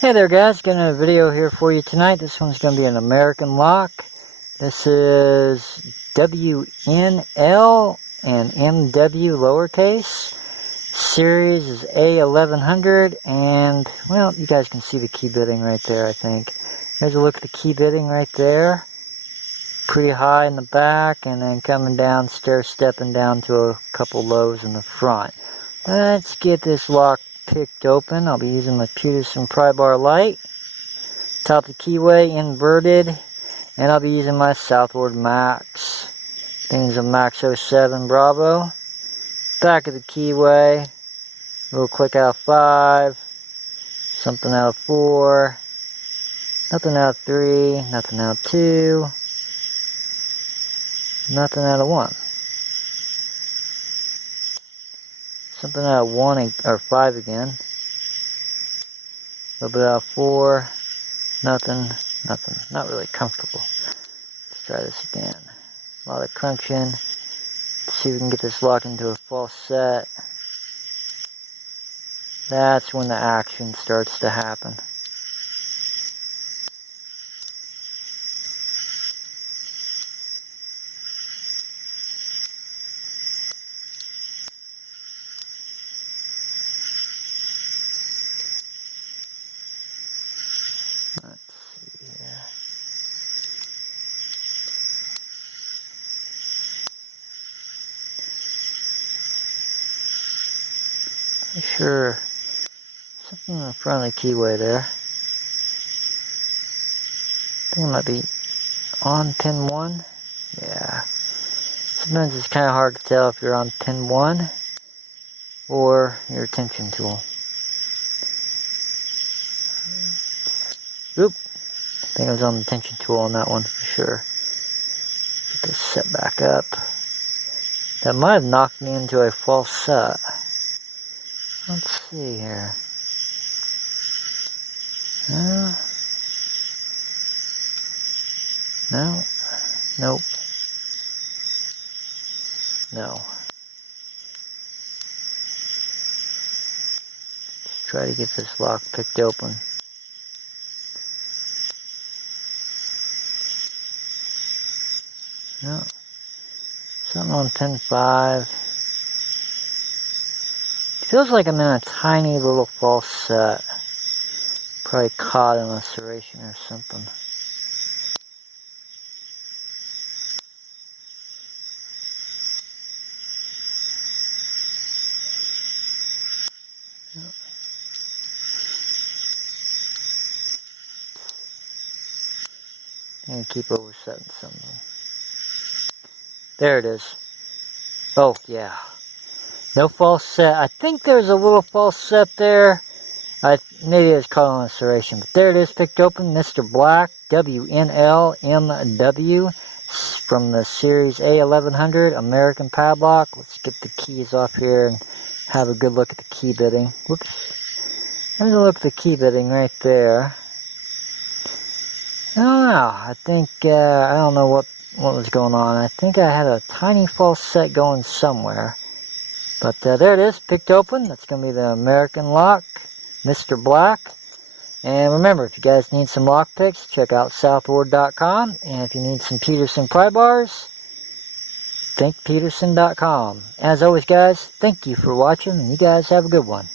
Hey there guys, got another video here for you tonight. This one's going to be an American lock. This is WNL and MW lowercase. Series is A1100 and, well, you guys can see the key bitting right there, I think. There's a look at the key bitting right there. Pretty high in the back and then coming down, stair-stepping down to a couple lows in the front. Let's get this lock picked open. I'll be using my Peterson Pry Bar Lite. Top of the keyway inverted. And I'll be using my SouthordMAX. Things a Max 07 Bravo. Back of the keyway. Little click out of 5. Something out of 4. Nothing out of 3. Nothing out of 2. Nothing out of 1. Something out of 1 or 5 again. A little bit out of 4. Nothing. Nothing. Not really comfortable. Let's try this again. A lot of crunching. Let's see if we can get this lock into a false set. That's when the action starts to happen. Let's see here. Pretty sure something in front of the keyway there. I think it might be on pin 1. Yeah. Sometimes it's kind of hard to tell if you're on pin 1 or your tension tool. Oop. I think I was on the tension tool on that one for sure. Get this set back up. That might have knocked me into a false set. Let's see here. No. No. Nope. No. Let's try to get this lock picked open. No. Something on pin 5. Feels like I'm in a tiny little false set. Probably caught in a serration or something. And keep oversetting something. There it is. Oh, yeah. No false set. I think there's a little false set there. Maybe it's caught on a serration. But there it is, picked open. Mr. Black, WNLMW, from the series A1100, American Padlock. Let's get the keys off here and have a good look at the key bitting. Whoops. There's a look at the key bitting right there. I don't know. I think, I don't know what was going on. I think I had a tiny false set going somewhere. But there it is, picked open. That's going to be the American lock, Mr. Black. And remember, if you guys need some lockpicks, check out Southord.com. And if you need some Peterson pry bars, think Peterson.com. As always, guys, thank you for watching, and you guys have a good one.